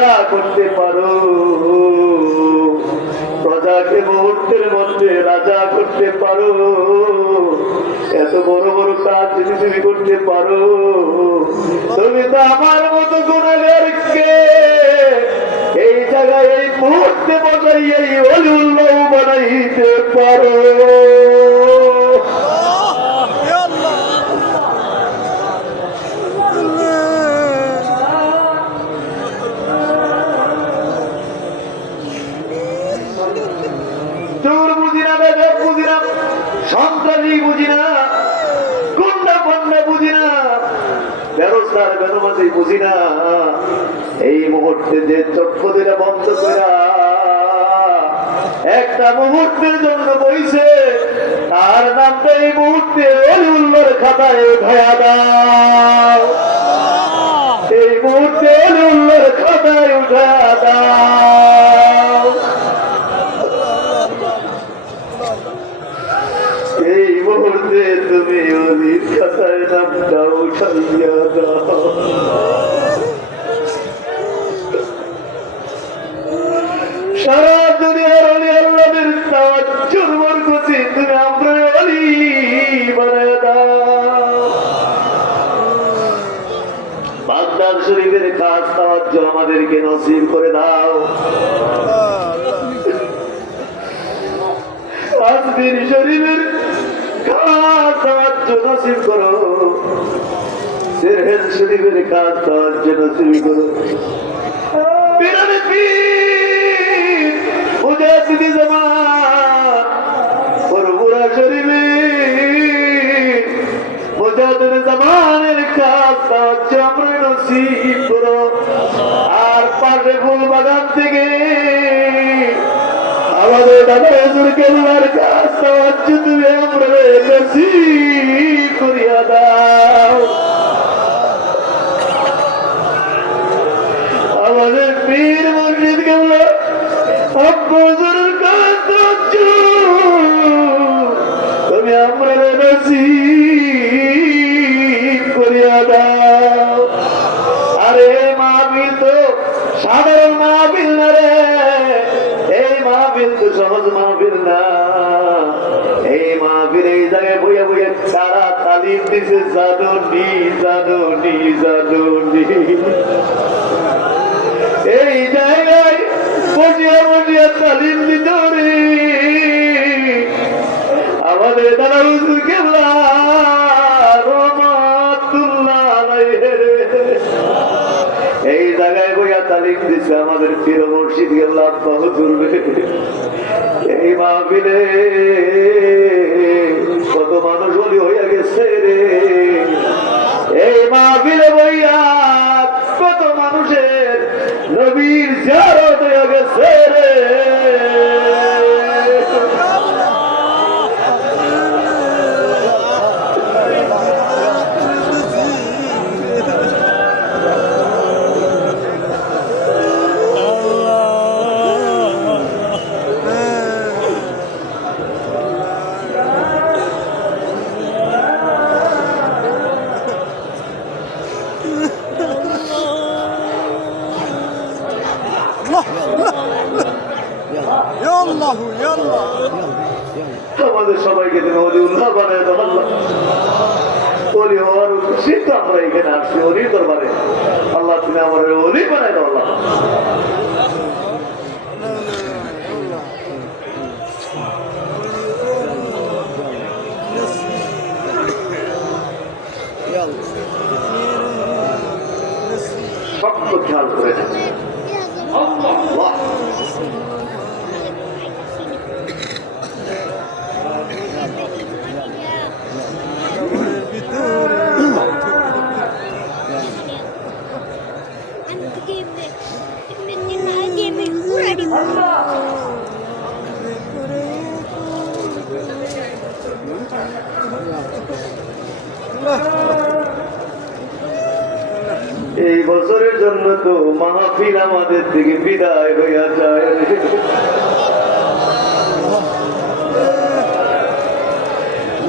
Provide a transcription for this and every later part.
রাজা করতে পারো। প্রজাকে মুহূর্তের মধ্যে রাজা করতে পারো। এত বড় বড় কাজ যদি তুমি করতে পারো, তুমি তো আমার মতো গুণাগারকে এই জায়গায়, এই মুহূর্তে বসাই এই অলিউল্লাহ বানাইতে পারো চোর বুঝি না বেদক বুঝি না সন্ত্রাসী বুঝি না গুন্ডা ফন্ডা বুঝি না ব্যবস্থার বেদমাতি বুঝি না যে চক্ষু দুটা বন্ধ করা একটা মুহূর্তের জন্য বইছে, তার নামটা এই মুহূর্তে অলিউল্লোর খাতায় উঠায়া দাও। এই মুহূর্তে অলিউল্লোর খাতায় উঠায়া দাও। এই মুহূর্তে তুমি অলির খাতায় নামটা উঠাইয়া দাও। শরীফের কাজ সাহায্য আমাদেরকে নসিব করে দাও। আজমির শরীফের কাজ সাহায্য নসিব করো। শরীফের কাজ সাহায্য নসিব করো। আমাদের দাদা হুজুর কেল্লার তাওয়াজ্জু তুমি আমরা করিয়া দাও আমাদের পীর মসজিদ গেল তুমি এই জায়গায় বসিয়া বসিয়া তালিম দিত আমাদের দাদা হুজুর কেবলা। এই জায়গায় বইয়া তালিম দিছে আমাদের প্রিয় মুর্শিদ গেল্লা রে। এই মাহফিলে আমাদের সবাইকে তুমি অলি উল্লাহ বানায় দাও অলি হওয়ার খুশি তো আমরা এখানে আসছি অলি দরবারে। আল্লাহ তুমি আমার অলি বানায় দাও আল্লাহ সব খেয়াল করে না আল্লাহ এই বছরের জন্য তো মাহফিল আমাদের থেকে বিদায় হইয়া যায়।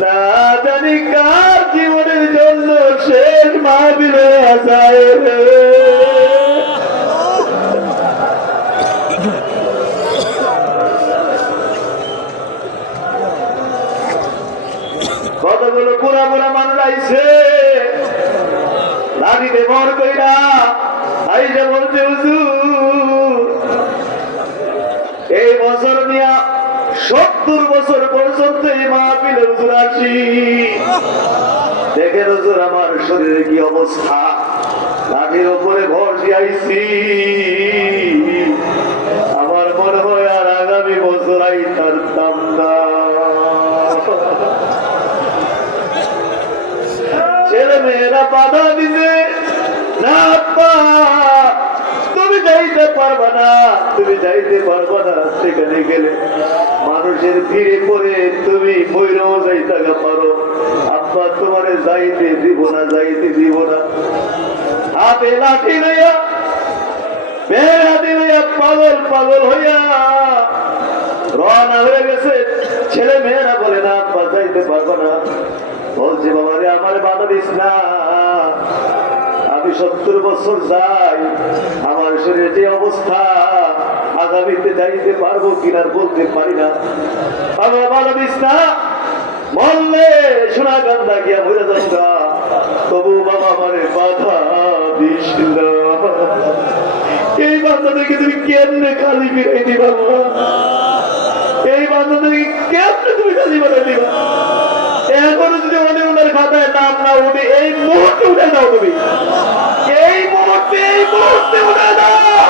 না জানি কার জীবনের জন্য শেষ মাহফিল হইয়া যায় কতগুলো পুরা পুরা মানুষ লাঠিতে ভর কইরা আইসে বলছে, হুজুর, এই বছর নিয়া সত্তর বছর পর্যন্ত এই মাহফিলে হুজুর আসি। দেখেন হুজুর, আমার শরীরে কি অবস্থা? লাঠির উপরে ভর দিয়ে আইছি আমার মনে হয় আর আগামী বছর আইতাম না। ছেলে মেয়েরা বাধা দিবে না আব্বা, তুমি যাইতে পারবা না তুমি যাইতে পারবা না সেখানে গেলে। মানুষের ভিড়ে পড়ে তুমি ময়ূরও যাইতে পারো। আব্বা তোমারে যাইতে দিব না যাইতে দিব না। হাতে লাঠি লইয়া মেয়ের হাতে পাগল পাগল হইয়া রওনা হয়ে গেছে। ছেলে মেয়েরা বলে না আব্বা যাইতে পারব না। বলছে বাবা রে আমার বাধা দিস না। আমি সত্তর বছর যাই, আমার শরীরে যে অবস্থা, আগামীতে যাইতে পারব কিনার বলতে পারি না। আমার বাধা দিস না বললে সোনা গান্দা গিয়া ভরে যাঙ্গা তবু বাবা আমার বাধা দিস এই বাচ্চাদেরকে তুমি কেমনে খালি ফিরাই দিবা? এই বাচ্চাদেরকে কেমনে তুমি খালি ফিরাই দিবা ওনার নাম না উঠে এই মুহূর্তে উঠে দাও তুমি। এই মুহূর্তে এই মুহূর্তে উঠে দাও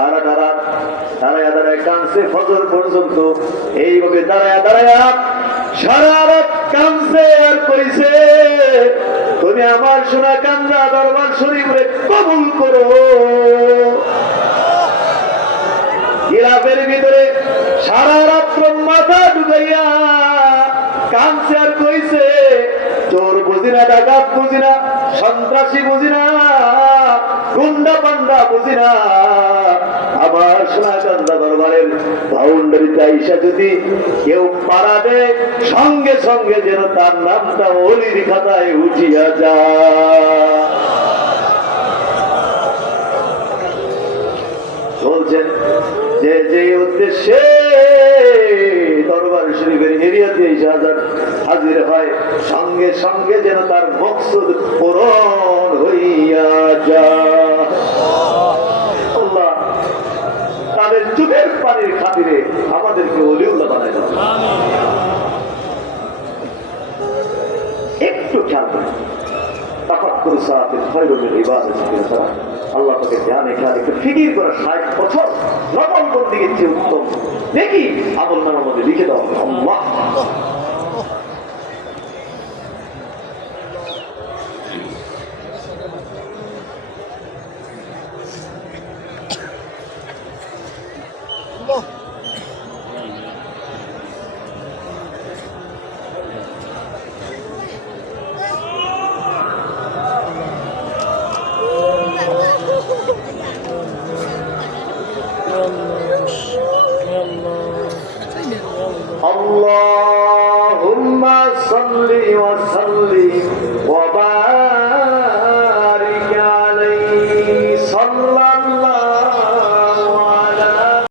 সারাটা রাত দাঁড়ায় দাঁড়ায় কানছে ফজর পর্যন্ত। এইভাবে দাঁড়ায় দাঁড়ায়, সারা রাত কানছে আর করিছে। তুমি আমার সোনা কান্দা দরবার শরীফে কবুল করো। গিলাপের ভিতরে সারা রাত্র মাথা ঢুকাইয়া কানছে আর কইছে চোর বুঝি না, ডাকাত বুঝি না, সন্ত্রাসী বুঝি না, গুন্ডা পান্ডা বুঝি না। আমার সোনাকান্দা দরবারের বাউন্ডারিতে আইসা যদি কেউ পাড়া সঙ্গে সঙ্গে যেন তার নামটা অলির খাতায় উঠিয়া যায়। বলছেন, যে যে উদ্দেশ্যে শরীফের এরিয়াতে এসে হাজার হয়, সঙ্গে সঙ্গে যেন তার মকসুদ পূরণ হইয়া আল্লাহ তাদের চোখের পানির খাতিরে আমাদেরকে দাও। একটু খেয়াল করুন। ইবাদত ছাড়া আল্লাহ তাকে জ্ঞান এখানে একটু ফিকির করে ষাট বছর নকল করতে গেছে উত্তম। দেখি আমল নামার মধ্যে লিখে দাও। আল্লাহ।